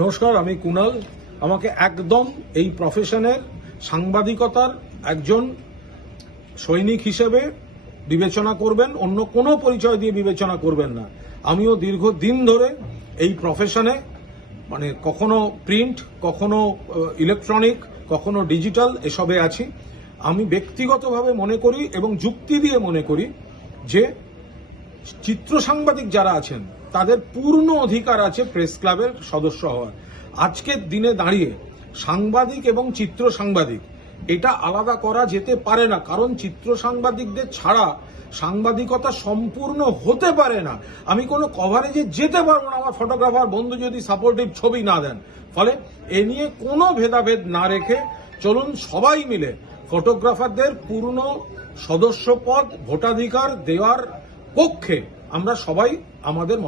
নমস্কার, আমি কুনাল। আমাকে একদম এই প্রফেশনের সাংবাদিকতার একজন সৈনিক হিসেবে বিবেচনা করবেন, অন্য কোনো পরিচয় দিয়ে বিবেচনা করবেন না। আমিও দীর্ঘদিন ধরে এই প্রফেশনে কখনো প্রিন্ট, কখনো ইলেকট্রনিক, কখনো ডিজিটাল এসবে আছি। আমি ব্যক্তিগতভাবে মনে করি এবং যুক্তি দিয়ে মনে করি যে চিত্র সাংবাদিক যারা আছেন তাদের পূর্ণ অধিকার আছে প্রেস ক্লাবের সদস্য হওয়ার। আজকের দিনে দাঁড়িয়ে সাংবাদিক এবং চিত্র সাংবাদিক এটা আলাদা করা যেতে পারে না, কারণ চিত্র সাংবাদিকদের ছাড়া সাংবাদিকতা সম্পূর্ণ হতে পারে না। আমি কোনো কভারেজে যেতে পারবো না আমার ফটোগ্রাফার বন্ধু যদি সাপোর্টিভ ছবি না দেন। ফলে এ নিয়ে কোনো ভেদাভেদ না রেখে চলুন সবাই মিলে ফটোগ্রাফারদের পূর্ণ সদস্যপদ ভোটাধিকার দেওয়ার পক্ষে আমরা সবাই আমাদের মত